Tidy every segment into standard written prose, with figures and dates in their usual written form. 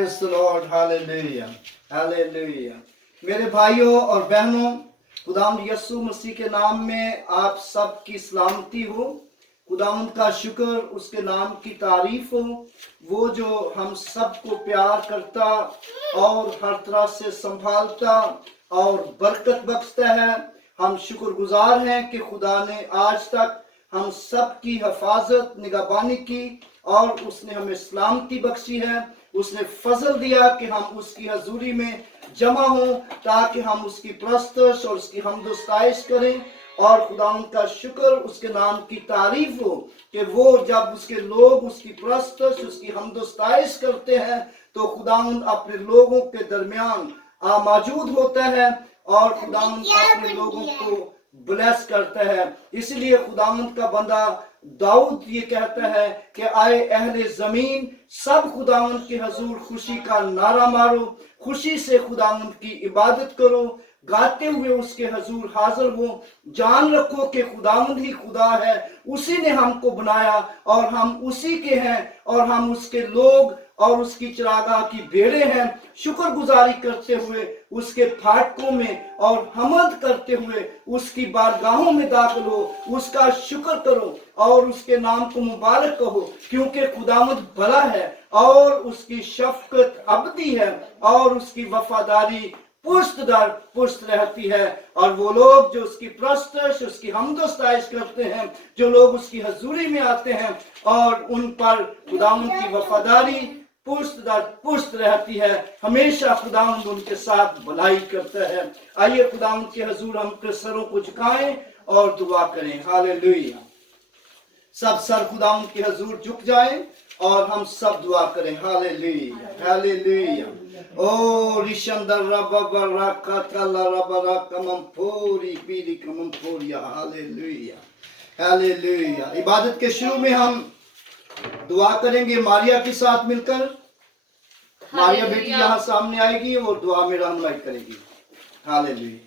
Praise the Lord. Hallelujah. Hallelujah. मेरे भाइयों और बहनों, खुदावंद यीशु मसीह के नाम में आप सब की सलामती हो। खुदावंद का शुक्र, उसके नाम की तारीफ हो, वो जो हम सबको प्यार करता और हर तरह से संभालता और बरकत बख्शता है। हम शुक्रगुजार हैं कि खुदा ने आज तक हम सब की हिफाजत निगहबानी की और उसने हमें सलामती बख्शी है। उसने फजल दिया कि हम उसकी हजूरी में जमा हों ताकि हम उसकी परस्तश और उसकी हमदोस्ताइश करें। और खुदावंद का शुक्र, उसके नाम की तारीफ हो कि वो जब उसके लोग उसकी परस्तश, उसकी हमदोस्ताइश करते हैं तो खुदावंद अपने लोगों के दरमियान मौजूद होता है और खुदावंद अपने लोगों को ब्लेस करता है। इसलिए खुदावंद का बंदा दाऊद ये कहता है कि आए अहले जमीन, सब खुदावंद के हजूर खुशी का नारा मारो, खुशी से खुदावंद की इबादत करो, गाते हुए उसके हजूर हाजिर हो। जान रखो कि खुदावंद ही खुदा है, उसी ने हमको बनाया और हम उसी के हैं और हम उसके लोग और उसकी चरागाह की भेड़े हैं। शुक्रगुजारी करते हुए उसके फाटकों में और हमद करते हुए उसकी बारगाहों में दाखिल हो, उसका शुक्र करो और उसके नाम को मुबारक कहो, क्योंकि खुदावंद भला है और उसकी शफकत अबदी है और उसकी वफादारी पुश्त दर पुश्त रहती है। और वो लोग जो उसकी परस्तश, उसकी हमदोस्ताइश करते हैं, जो लोग उसकी हजूरी में आते हैं और उन पर खुदावंद की वफादारी पुश्त दर पुश्त रहती है, हमेशा खुदावंद उनके साथ भलाई करता है। आइए खुदावंद के हजूर हम अपने सरों को झुकाएं और दुआ करें। हालेलुया। सब सर खुदावंद के हजूर झुक जाएं और हम सब दुआ करें। Hallelujah, hallelujah. ओ रिशंदर रबा राकातला रबा कमंपोरी पीरी कमंपोरिया। Hallelujah, hallelujah. इबादत के शुरू में हम दुआ करेंगे मारिया के साथ मिलकर। मारिया बेटी यहाँ सामने आएगी और दुआ में रहनुमाई करेगी। Hallelujah,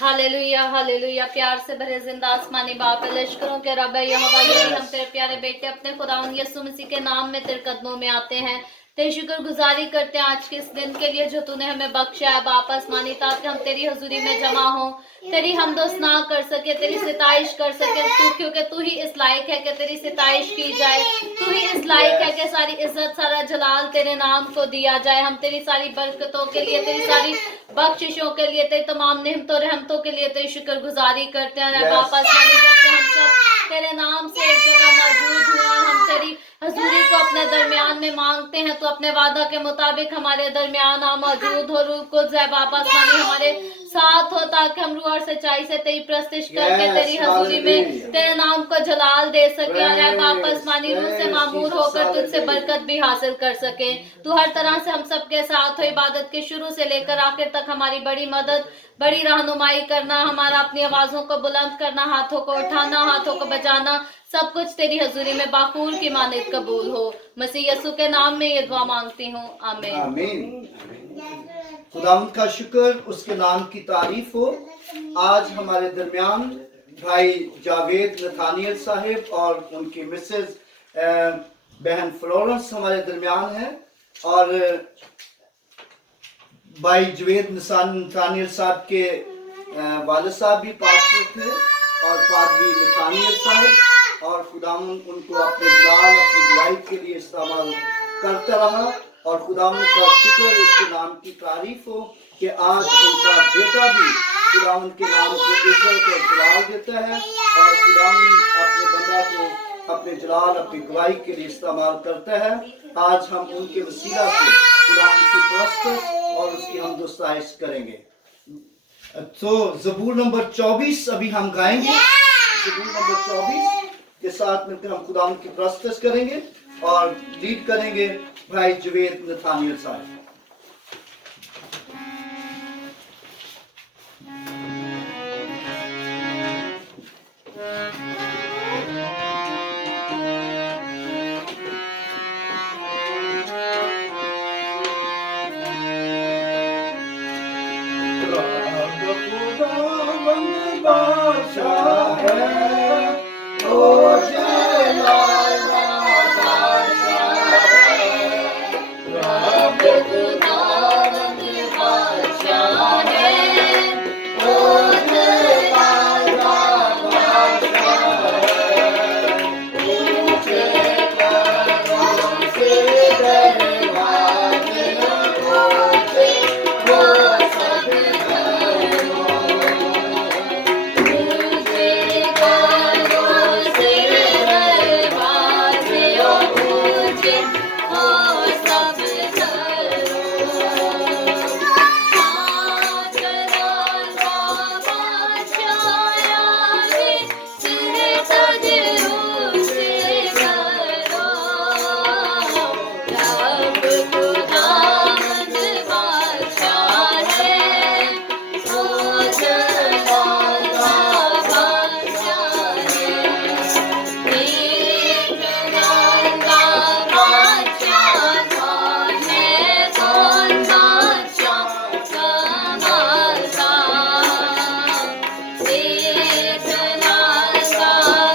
hallelujah, hallelujah. प्यार से भरे जिंदा आसमानी बाप, लश्करों के रब यहोवा, यही हम तेरे प्यारे बेटे अपने खुदावंद यीशु मसीह के नाम में तेरे कदमों में आते हैं। तेरी शुक्र गुजारी करते हैं आज के इस दिन के लिए जो तूने हमें बख्शा है बाप आसमानी, ताकि हम तेरी हजूरी में जमा हो, तेरी हमदोसना कर सके, तेरी सिताइश कर सके तू, क्योंकि तू ही इस लायक है कि तेरी सिताइश की जाए। तू ही इस लायक है कि सारी इज्जत, सारा जलाल तेरे नाम को दिया जाए। हम तेरी सारी बरकतों के लिए, तेरी सारी बख्शिशों के लिए, तेरी तमाम नेमतों रहमतों के लिए तेरी शुक्र गुजारी करते हैं बाप आसमानी। जब से हम सब तेरे नाम से एक जगह मौजूद हुए और हम तेरी हजूरी को अपने दरमियान में मांगते हैं, तो अपने वादा के मुताबिक हमारे दरमियान आ मौजूद हो। रूह कुद्स है बाप आसमानी हमारे साथ हो, ताकि हम रूह और सच्चाई से तेरी प्रस्तिश करके तेरी हजूरी में तेरे नाम को जलाल दे सके और बाप आसमानी रूह से मामूर होकर तुझसे बरकत भी हासिल कर सके। तू हर तरह से हम सबके साथ हो। इबादत के शुरू से लेकर आखिर तक हमारी बड़ी मदद, बड़ी रहनुमाई करना, हमारा अपनी आवाजों को बुलंद करना, हाथों को उठाना, हाथों को बजाना, सब कुछ तेरी हजूरी में बाखूर की मानित कबूल हो। मसीह यीशु के नाम में ये दुआ मांगती हूँ, आमीन। आमीन। खुदावंद का शुक्र, उसके नाम की तारीफ हो। आज हमारे दरमियान भाई जावेद नथानियल साहिब और उनकी मिसेज बहन फ्लोरेंस हमारे दरमियान हैं और भाई जावेद नथानियल साहब के वालिद साहब भी पास्टर थे और पादरी नथानियल साहब, और खुदावंद उनको अपने जलाल, अपनी गवाही के लिए इस्तेमाल करता रहा। और खुदावंद का शुक्र, उसके नाम की तारीफ हो कि आज उनका बेटा भी खुदावंद के नाम को इज्जत और जलाल देता है और खुदावंद अपने बंदा को अपने जलाल, अपनी गवाही के लिए इस्तेमाल करता है। आज हम उनके वसीला से खुदावंद की परस्तश और उसकी हमदोस्ताइश करेंगे। तो ज़बूर नंबर 24 अभी हम गाएंगे। ज़बूर नंबर 24 के साथ मिलकर हम खुदावंद की परस्तश करेंगे और लीड करेंगे भाई जावेद नथानियल साहब। खुदावंद बादशाह है, ओ जलाल बादशाह है। खुदावंद बादशाह है, बहुत लाला बादशाह है, ऊंचे कदमों से दरवाजे खोले, वो सब घरों, ऊंचे कदमों से दरवाजे ऊंचे, वो सब घरों, साजरागा बादशाह आए, सिर तज ऊंचे करो, रब खुदावंद बादशाह है, बहुत लाला बादशाह है, एक लाला बादशाह कौन है, कौन बादशाह कमाल का, एक लाला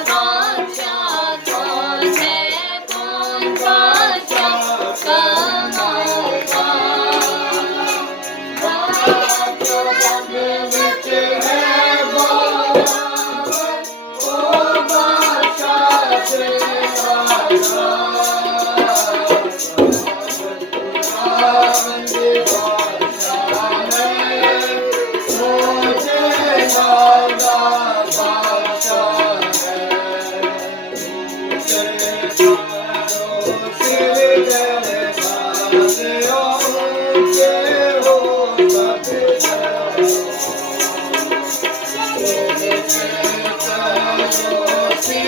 बादशाह कौन है, कौन बादशाह कमाल का, बात जो जग विच है बोलावन, ओ बादशाह से लाला, खुदावंद बादशाह है, मुझे लाला बादशाह है, ऊंचे कदमों से दरवाजे ऊंचे, हो सब घरों, ऊंचे कदमों से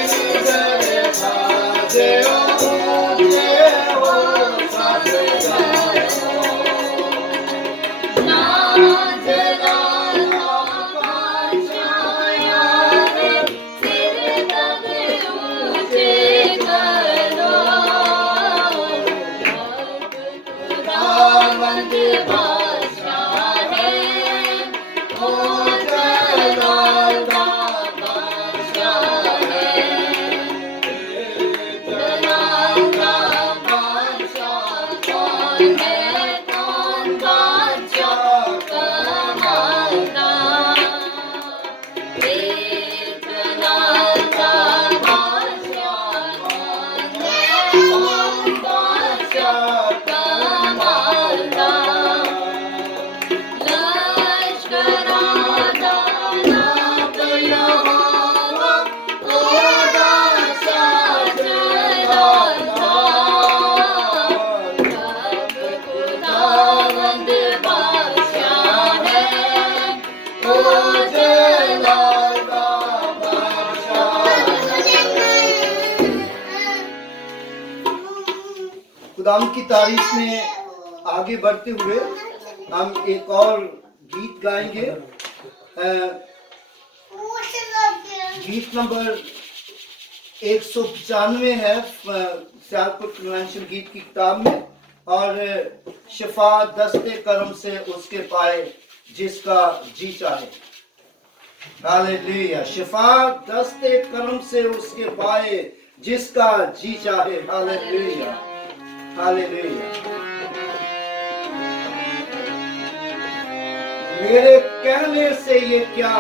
दरवाजे ऊंचे, हो सब घरों, नाजरागा बादशाह आए, सिर तज ऊंचे करो, रब खुदावंद बादशाह है, बहुत लाला बादशाह है, एक लाला बादशाह कौन है, कौन बादशाह कमाल का, एक लाला बादशाह कौन है, कौन बादशाह कमाल का, लश्करादा नाम यहोवा, खुदा साथ रहता, रब खुदावंद बादशाह है, बहुत लाला बादशाह है। खुदाम की तारीफ में आगे बढ़ते हुए हम एक और गीत गाएंगे। गीत नंबर 195 है सियालकोट कन्वेंशन गीत की किताब में, और शिफा दस्ते करम से उसके पाए जिसका जी चाहे। हालेलुया। शिफा दस्ते करम से उसके पाए जिसका जी चाहे। Hallelujah hallelujah. मेरे कहने से ये क्या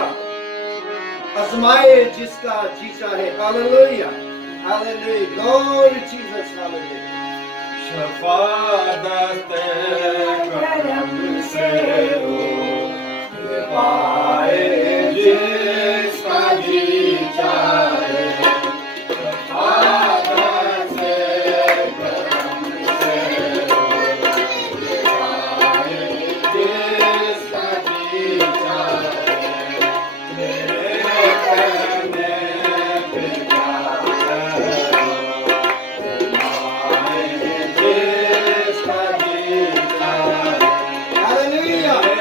आजमाए जिसका जी चाहे। Hallelujah hallelujah. Glory Jesus. Hallelujah. शफा दस्ते करम से उसके पाए जिसका जी चाहे। Hallelujah.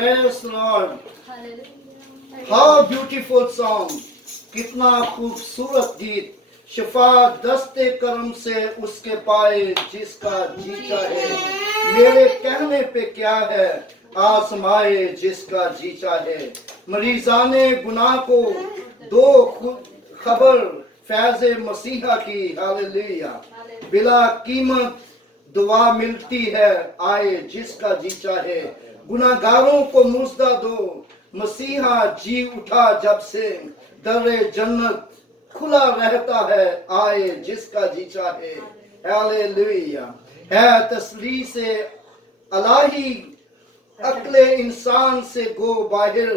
Praise the Lord. Hallelujah How beautiful song. कितना खूबसूरत गीत. शफा दस्ते करम से उसके पाए जिसका जी चाहे. मेरे कहने पे क्या है, आजमाए जिसका जी चाहे. मरीजाने गुनाह को दो खबर फैज़े मसीहा की. हालेलुया. बिला कीमत दुआ मिलती है, आए जिसका जी चाहे. गुनाहगारों को मुजदा दो, मसीहा जी उठा जब से. दरे जन्नत खुला रहता है, आए जिसका जी चाहे. हालेलुया. है तसली से अलाही अक्ले इंसान से गो बाहिर.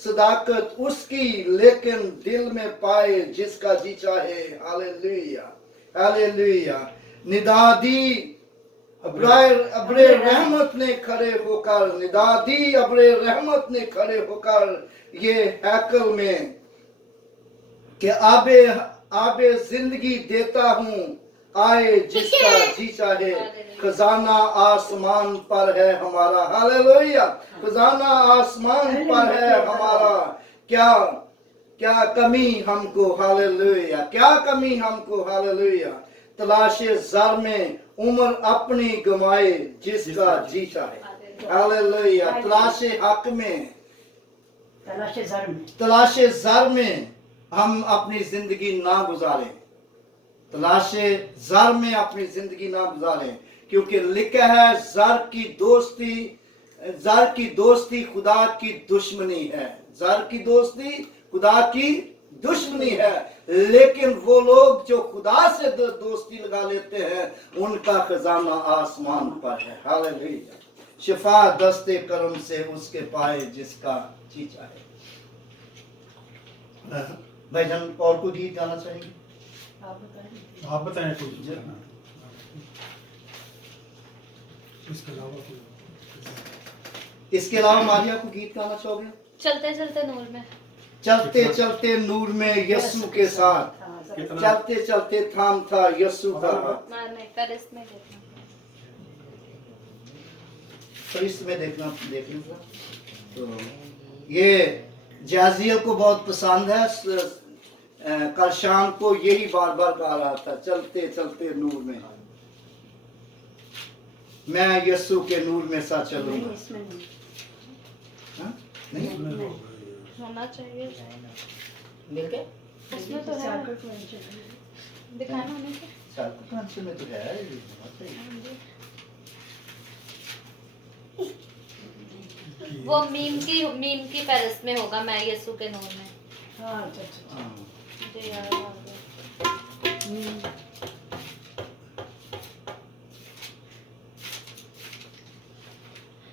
सदाकत उसकी लेकिन दिल में पाए जिसका जी चाहे. हालेलुया. हालेलुया. निदादी अब्रे रहमत ने खड़े होकर, निदादी अब्रे रहमत ने खड़े होकर ये हैकल में कि आबे जिंदगी देता हूँ, आए जिसका जी चाहे. खजाना आसमान पर है हमारा. हालेलुया. खजाना आसमान पर है हमारा. क्या क्या कमी हमको. हालेलुया. क्या कमी हमको. हालेलुया. तलाशे ज़र में उम्र अपनी गमाए जिसका जी चाहे. हालेलुया. तलाशे हक में, तलाशे ज़र में हम अपनी जिंदगी ना गुजारें. तलाशे ज़र में अपनी जिंदगी ना गुजारें, क्योंकि लिखा है ज़र की दोस्ती खुदा की दुश्मनी है. ज़र की दोस्ती खुदा की दुश्मनी है. लेकिन वो लोग जो खुदा से दोस्ती लगा लेते हैं, उनका खजाना आसमान पर है. हालेलुया. शिफा दस्ते करम से उसके पाए जिसका जी चाहे. भाईजान और कोई गीत गाना चाहेंगे? आप बताएं कोई. इसके अलावा कोई. इसके अलावा मारिया को गीत गाना चाहोगे? चलते चलते नूर में. चलते चलते नूर में यस्सु के साथ. चलते चलते थाम था यस्सु का. नहीं पेरिस में देखना. फरिश्त में देखना देखना. तो ये जाजियल को बहुत पसंद है. कल शाम को यही बार बार गा रहा था, चलते चलते नूर में. मैं यस्सु के नूर में सा चलूंगा. हाँ? नहीं होना चाहिए. मिलके उसमें तो है. दिखाना नहीं है. साल में तो है ये होना चाहिए. वो मीम की पेरिस में होगा, मैं यीशु के नूर में. हाँ. मुझे याद आ गया.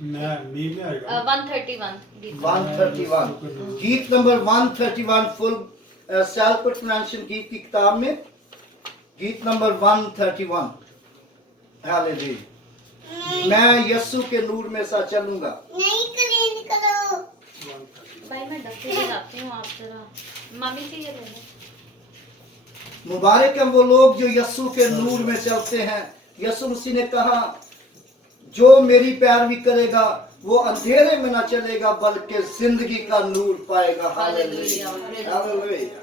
मीम में आएगा. 131 गीत. 131 गीत नंबर 131 फुल सेल्फ एक्सप्लेनेशन गीत की किताब में गीत नंबर 131. हालेलुया. मैं यस्सु के नूर में सा चलूंगा. भाई मैं डर के जाती हूँ. आप जरा मम्मी के ये ले लो. मुबारक है वो लोग जो यस्सु के नूर में चलते हैं. यस्सु मसीह ने कहा, जो मेरी पैरवी करेगा वो अंधेरे में ना चलेगा बल्कि जिंदगी का नूर पाएगा. Hallelujah. Hallelujah.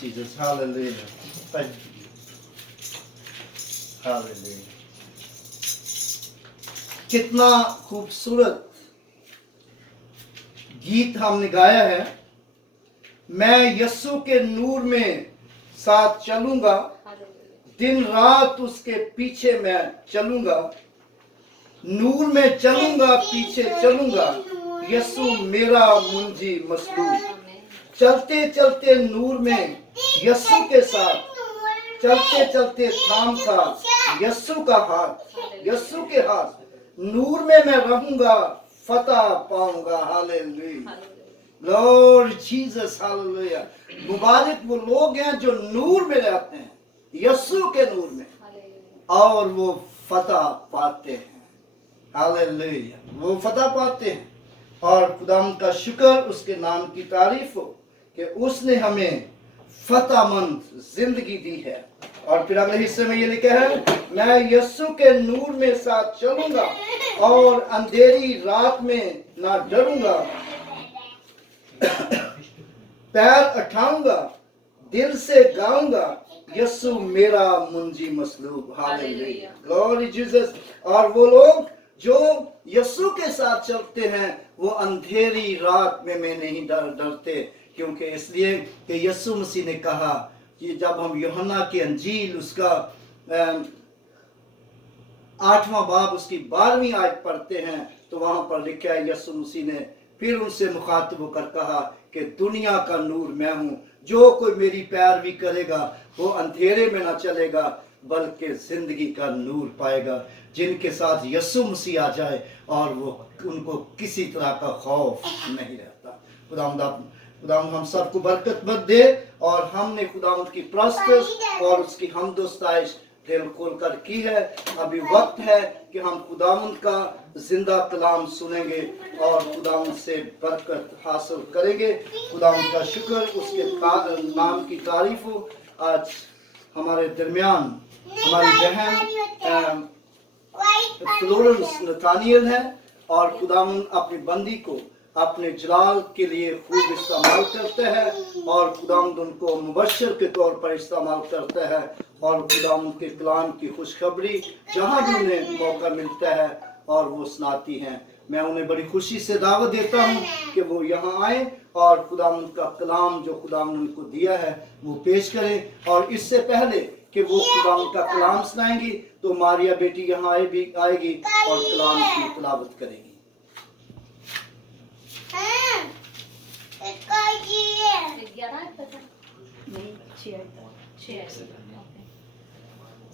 Jesus. Hallelujah. Thank you. Hallelujah. कितना खूबसूरत गीत हमने गाया है। मैं यीशु के नूर में साथ चलूंगा, दिन रात उसके पीछे मैं चलूंगा, नूर में चलूंगा, पीछे चलूंगा, यीशु मेरा मुंजी मसलूब। चलते चलते नूर में यीशु के साथ, चलते चलते थाम था यीशु का हाथ, यीशु के हाथ, नूर में मैं रहूंगा, फतह पाऊंगा। Hallelujah, lord Jesus, hallelujah. मुबारक वो लोग हैं जो नूर में रहते हैं, यीशु के नूर में, और वो फतह पाते हैं। हालेलुया, वो फतह पाते हैं। और खुदाम का शुक्र, उसके नाम की तारीफ हो कि उसने हमें फतहमंद जिंदगी दी है। और फिर अगले हिस्से में ये लिखा है, मैं यीशु के नूर में साथ चलूंगा और अंधेरी रात में ना डरूंगा, पैर उठाऊंगा, दिल से गाऊंगा, यीशु मेरा मुंजी मसलूब। Hallelujah, glory Jesus. और वो लोग जो यीशु के साथ चलते हैं, वो अंधेरी रात में नहीं डरते, क्योंकि इसलिए कि यीशु मसीह ने कहा कि जब हम यूहन्ना की अंजील उसका 8वां बाब उसकी 12वीं आयत पढ़ते हैं, तो वहां पर लिखा है, यीशु मसीह ने फिर उनसे मुखातिब होकर कहा कि दुनिया का नूर मैं हूं, जो कोई मेरी पैरवी करेगा वो अंधेरे में ना चलेगा बल्कि जिंदगी का नूर पाएगा। जिनके साथ यीशु मसीह आ जाए और वो उनको किसी तरह का खौफ नहीं रहता। खुदावंद हम सबको बरकत मत दे, और हमने खुदावंद की प्रस्तुत और उसकी हमदोस्ताइश दिल खोल कर की है। अभी वक्त है कि हम खुदावंद का जिंदा कलाम सुनेंगे और खुदावंद से बरकत हासिल करेंगे। खुदावंद का शुक्र, उसके नाम की तारीफ हो। आज हमारे दरमियान हमारी बहन फ्लोरेंस नथानियल है, और खुदावंद अपनी बंदी को अपने जलाल के लिए खूब इस्तेमाल करते हैं, और खुदावंद उनको मुबशर के तौर पर इस्तेमाल करते हैं, और खुदावंद के कलाम की खुशखबरी जहाँ भी उन्हें मौका मिलता है और वो सुनाती हैं। मैं उन्हें बड़ी खुशी से दावत देता हूँ कि वो यहाँ आए और खुदावंद का कलाम जो खुदावंद उनको दिया है वो पेश करें। और इससे पहले कि वो खुदावंद का कलाम सुनाएंगी, तो मारिया बेटी यहाँ आएगी और कलाम की तिलावत करेगी।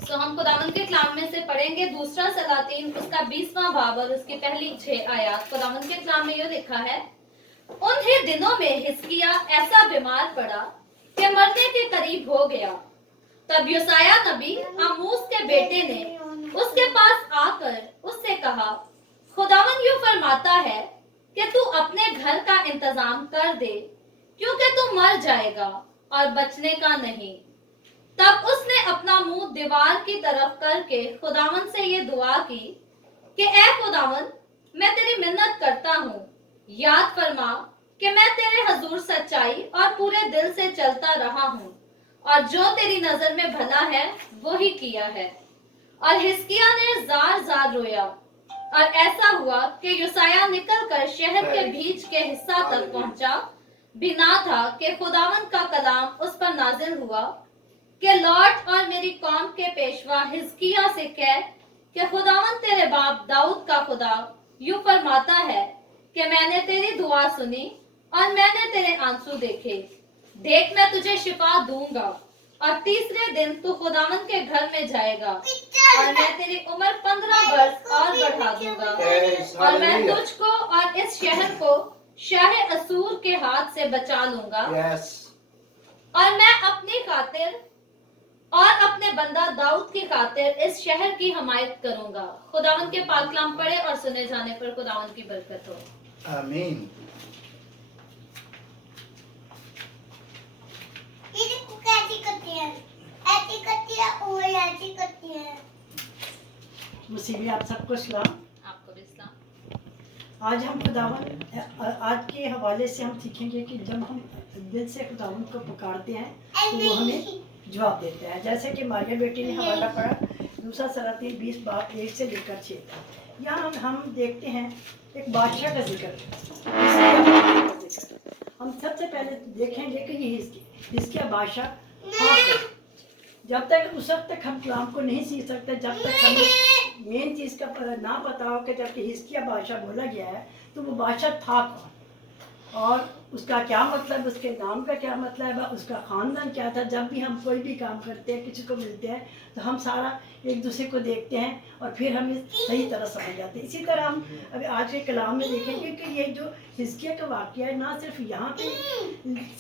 तो हम खुदावंद के कलाम में से पढ़ेंगे दूसरा सलातीन उसका 20वां बाब और उसकी पहली 6 आयत। खुदावंद के कलाम में ये लिखा है, उन्हीं दिनों में हिजकिय्या ऐसा बीमार पड़ा कि मरने के करीब हो गया। तब योसाया नबी आमोस के बेटे ने उसके पास आकर उससे कहा, खुदावंद यूं फरमाता है कि तू अपने घर का इंतजाम कर दे, क्योंकि तू मर जाएगा और बचने का नहीं। तब उसने अपना मुंह दीवार की तरफ करके खुदावंद से ये दुआ की कि ऐ खुदावंद, मैं तेरी मिन्नत करता हूँ, याद फरमा कि मैं तेरे हजूर सच्चाई और पूरे दिल से चलता रहा हूँ, और जो तेरी नजर में भला है वो ही किया है। और हिजकिय्या ने जार जार रोया, और ऐसा हुआ कि योसाया निकलकर शहर के बीच के हिस्सा तक पहुंचा भी ना था कि खुदावंद का कलाम उस पर नाजिल हुआ कि लौट और मेरी कौम के पेशवा हिजकिय्या से कह कि खुदावंद तेरे बाप दाऊद का खुदा यूं फरमाता है कि मैंने तेरी दुआ सुनी और मैंने तेरे आंसू देखे। देख, मैं तुझे शिफा दूंगा और तीसरे दिन तू खुदावंद के घर में जाएगा, और मैं तेरी उम्र 15 वर्ष और बढ़ा दूंगा, और मैं तुझको और इस शहर को शाह असूर के हाथ से बचा लूंगा। और मैं अपनी खातिर और अपने बंदा दाऊद की खातिर इस शहर की हिमायत करूंगा। खुदावंद के पाक कलाम पढ़े और सुने जाने पर खुदावंद की बरकत हो। आमीन। मसीह भी आप सबको सलाम। आपको भी सलाम। आज हम खुदावन आज के हवाले से हम सीखेंगे कि जब हम दिल से खुदावन को पुकारते हैं तो वो हमें जवाब देता है। जैसे कि मारिया बेटी ने हवाला पढ़ा दूसरा सलातीन 20 बाब 1 से लेकर 6 तक। यहाँ हम देखते हैं एक बादशाह का जिक्र, हम सबसे पहले देखेंगे कि ये हिजकिय्याह बादशाह कौन है। जब तक उस वक्त तक हम कलाम को नहीं सीख सकते जब तक हमें मेन चीज़ का ना पता हो कि जब हिजकिय्याह बादशाह बोला गया है तो वो बादशाह था कौन और उसका क्या मतलब, उसके नाम का क्या मतलब है, उसका ख़ानदान क्या था। जब भी हम कोई भी काम करते हैं किसी को मिलते हैं तो हम सारा एक दूसरे को देखते हैं और फिर हमें सही तरह समझ जाते हैं। इसी तरह हम अभी आज के कलाम में देखेंगे कि ये जो हिजकिय्याह का वाक़या है ना सिर्फ यहाँ पे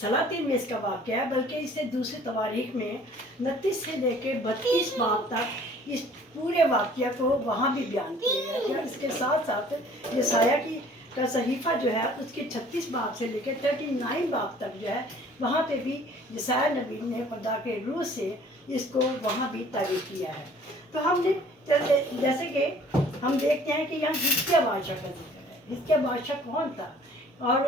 सलातीन में इसका वाक़या है बल्कि इसे दूसरी तवारीख में 29 से लेकर 32 बाब तक इस पूरे वाक़या को वहाँ भी बयान किया गया है। इसके साथ साथ यशायाह की का सहीफ़ा जो है उसके 36 बाब से लेकर 39 बाब तक जो है वहाँ पे भी यशायाह नबी ने खुदा के रूह से इसको वहाँ भी तारीफ़ किया है। तो हमने जैसे कि हम देखते हैं कि यहाँ हिजकिय्याह बादशाह का जिक्र है। हिजकिय्याह बादशाह कौन था और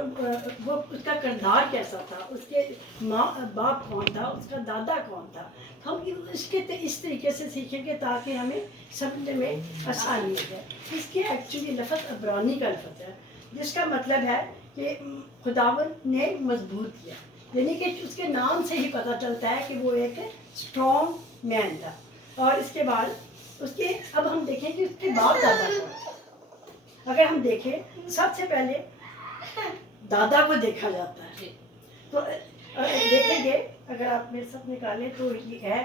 वो उसका किरदार कैसा था, उसके माँ बाप कौन था, उसका दादा कौन था। तो हम इसके इस तरीके से सीखेंगे ताकि हमें समझने में आसानी हो जाए। इसके एक्चुअली लफ्ज़ अब्रानी का लफ्ज़ है जिसका मतलब है कि खुदावन ने मजबूत किया, यानी कि उसके नाम से ही पता चलता है कि वो एक स्ट्रॉन्ग मैन था। और इसके बाद उसके अब हम देखें कि उसके बाप दादा कौन थे। अगर हम देखें सबसे पहले दादा को देखा जाता है तो देखेंगे अगर आप मेरे साथ निकालें तो ये है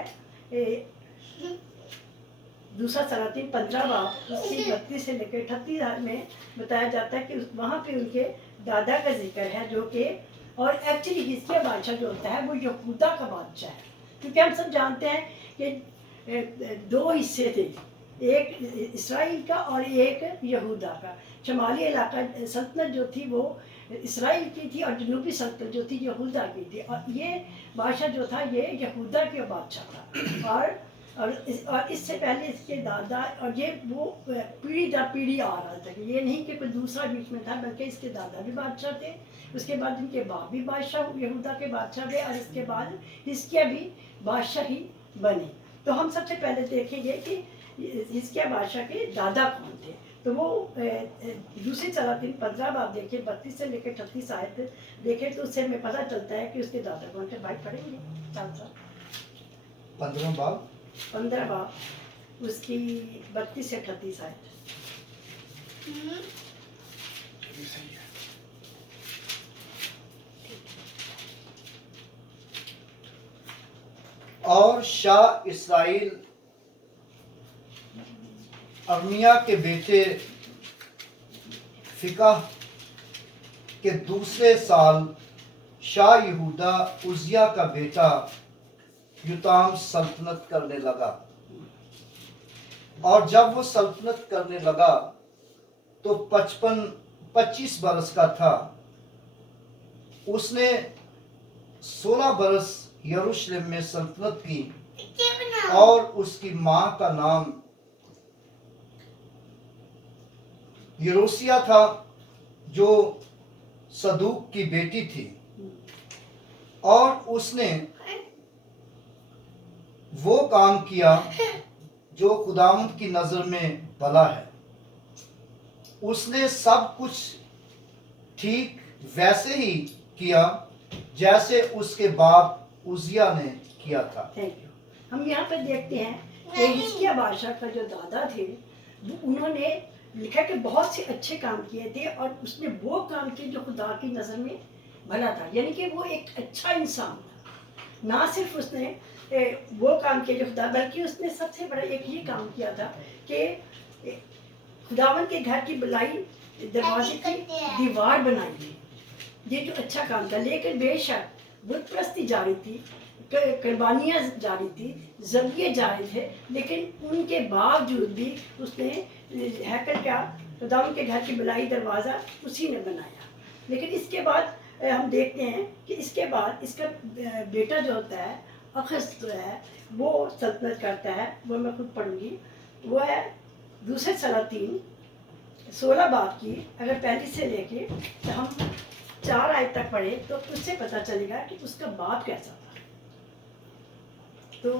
दूसरा सलातीन 15 बाब उसकी 32 से लेकर 38 में बताया जाता है कि वहाँ पे उनके दादा का जिक्र है जो कि और एक्चुअली हिजकिय्याह बादशाह जो होता है वो यहूदा का बादशाह है, क्योंकि हम सब जानते हैं कि 2 हिस्से थे, एक इसराइल का और एक यहूदा का। शमाली इलाका सल्तनत जो थी वो इसराइल की थी और जनूबी सल्तनत जो थी यहूदा की थी। और ये बादशाह जो था ये यहूदा का बादशाह था और इससे पहले इसके दादा और ये वो पीढ़ी दर पीढ़ी आ रहा था कि ये नहीं कि कोई दूसरा बीच में था बल्कि इसके दादा भी बादशाह थे, उसके बाद इनके बाप भी बादशाह यहूदा के बादशाह थे और इसके बाद हिजकिय्याह भी बादशाह ही बने। तो हम सबसे पहले देखेंगे कि हिजकिय्याह बादशाह के दादा कौन थे। तो वो दूसरी सलातीन 15 बाब देखे 32 से लेकर 36 आयत देखे तो उससे हमें पता चलता है कि उसके दादा कौन थे। भाई पढ़ेंगे 15 बाब 15 बाब उसकी 32 से 38 आयत। और शाह इसराइल अरमिया के बेटे फिकाह के दूसरे साल शाह यहूदा उजिया का बेटा युताम सल्तनत करने लगा और जब वो सल्तनत करने लगा तो 25 बरस का था। उसने 16 बरस यरूशलेम में सल्तनत की और उसकी माँ का नाम यरोसिया था जो सदूक की बेटी थी और उसने वो काम किया जो खुदावंद की नजर में भला है। उसने सब कुछ ठीक वैसे ही किया जैसे उसके बाप उजिया ने किया था। Thank you. हम यहाँ पे देखते हैं कि हिजकिय्याह बादशाह का जो दादा थे उन्होंने लिखा कि बहुत से अच्छे काम किए थे और उसने वो काम किए जो खुदा की नज़र में भला था, यानी कि वो एक अच्छा इंसान था। ना सिर्फ उसने वो काम किया जो खुदा, बल्कि उसने सबसे बड़ा एक ये काम किया था कि खुदावन के घर की बलाई दरवाजे की दीवार बनाई थी। ये जो अच्छा काम था, लेकिन बेशक बुत परस्ती जारी थी, कुर्बानियाँ जारी थी, ज़बिये जारी थे, लेकिन उनके बावजूद भी उसने हैकल का खुदावन के घर की बलाई दरवाज़ा उसी ने बनाया। लेकिन इसके बाद हम देखते हैं कि इसके बाद इसका बेटा जो होता है अखस जो है वो सल्तनत करता है। वो मैं खुद पढ़ूंगी। वो है दूसरे सलातीन 16 बाब की अगर पहली से लेके तो हम 4 आयत तक पढ़े तो उससे पता चलेगा कि उसका बाप कैसा था। तो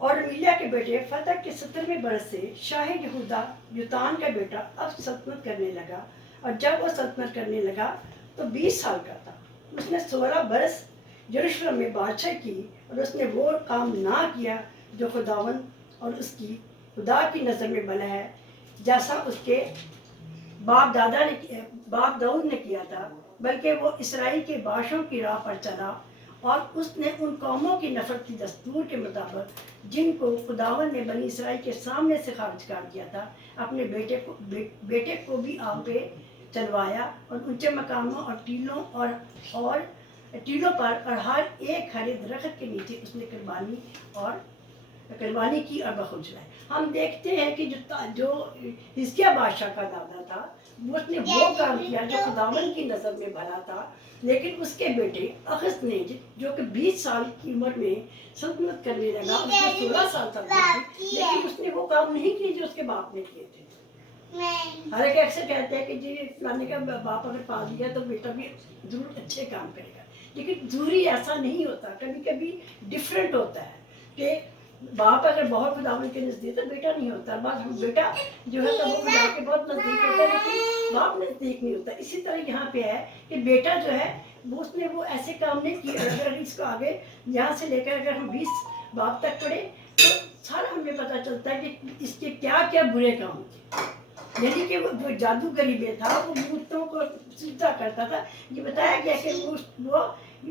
और मिलिया के बेटे फतह के 17वें बरस से शाह यहूदा युतान का बेटा अब सल्तनत करने लगा, और जब वो सल्तनत करने लगा तो 20 साल का था। उसने 16 बरस यरूशलेम में बादशाह की, और उसने वो काम ना किया जो खुदावन और उसकी खुदा की नज़र में भला है, जैसा उसके बाप दाऊद ने किया था, बल्कि वो इसराइल के बादशाहों की राह पर चला, और उसने उन कौमों की नफरत की दस्तूर के मुताबिक जिनको खुदावन ने बनी इसराइल के सामने से खारिज कर दिया था, अपने बेटे को भी आग पे चलवाया, और ऊंचे मकामों और टीलों पर और हर एक हरे दरख्त के नीचे उसने कुर्बानी की और बखूब जलाई। हम देखते हैं कि जो हिजकिय्याह बादशाह का दादा था, उसने वो काम किया जो खुदावन की नज़र में भला था, लेकिन उसके बेटे अखज़ ने जो कि 20 साल की उम्र में सल्तनत करने लगा, उसने 16 साल सल्तनत की, लेकिन उसने वो काम नहीं किए जो उसके बाप ने किए थे। हालांकि अक्सर कहते हैं कि जी फलाने का बाप अगर पाल दिया तो बेटा भी जरूर अच्छे काम करेगा, लेकिन जरूरी ऐसा नहीं होता। कभी कभी डिफरेंट होता है कि बाप अगर बहुत खुदावन के नज़दीक तो बेटा नहीं होता, बस बेटा जो है तो वो खुदा के बहुत नज़दीक होता है, लेकिन बाप नज़दीक नहीं होता। इसी तरह यहाँ पे है कि बेटा जो है वो उसने वो ऐसे काम नहीं किए। अगर इसको आगे यहाँ से लेकर अगर हम 20 बाप तक पढ़े तो सारा हमें पता चलता है कि इसके क्या क्या बुरे काम थे। यानी कि वो जो जादूगरी में था, वो मूर्तों को सीधा करता था। ये बताया गया कि वो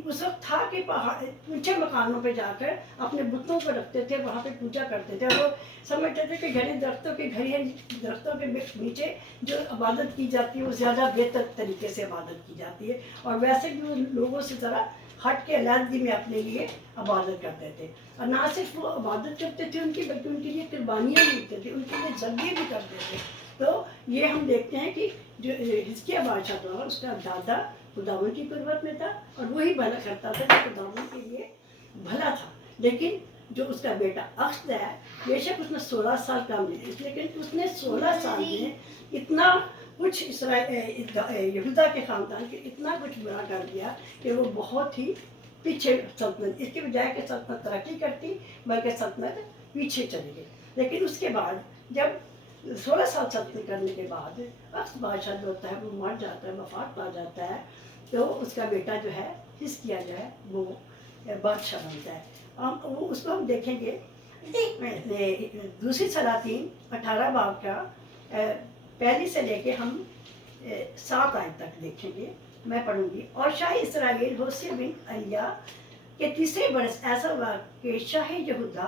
उस वक्त था कि पहाड़ ऊंचे मकानों पे जाकर अपने बुतों को रखते थे, वहाँ पे पूजा करते थे। वो समझते थे कि घने दरख्तों के नीचे जो इबादत की जाती है वो ज़्यादा बेहतर तरीके से इबादत की जाती है, और वैसे भी वो लोगों से ज़रा हट के अलहदगी में अपने लिए इबादत करते थे। और ना सिर्फ वो इबादत करते थे उनकी, बल्कि उनके लिए कुर्बानियाँ भी देते थे, उनके लिए जज्बे भी करते थे। तो ये हम देखते हैं कि जो हिजकिय्याह बादशाह था उसका दादा खुदावन की कुर्बत में था, और वही भला करता था जो खुदावन के लिए भला था। लेकिन जो उसका बेटा अक्स है, बेशक उसने 16 साल काम लिया, लेकिन उसने 16 साल में इतना कुछ यहूदा के खानदान के इतना कुछ बुरा कर दिया कि वो बहुत ही पीछे सल्तनत, इसके बजाय कि सल्तनत तरक्की करती, बल्कि सल्तनत पीछे चली गई। लेकिन उसके बाद जब 16 साल सल्तनत करने के बाद अक्स बादशाह जो होता है वो मर जाता है, वफात पा जाता है, तो उसका बेटा जो है हिजकिय्याह जो है वो बादशाह बनता है। वो उसको हम देखेंगे दूसरी सलातीन 18 बाब का पहली से लेके हम 7 आयत तक देखेंगे। मैं पढ़ूंगी। और शाह इसराइल होशे बिन अलिया के तीसरे बरस ऐसा हुआ कि शाह यहूदा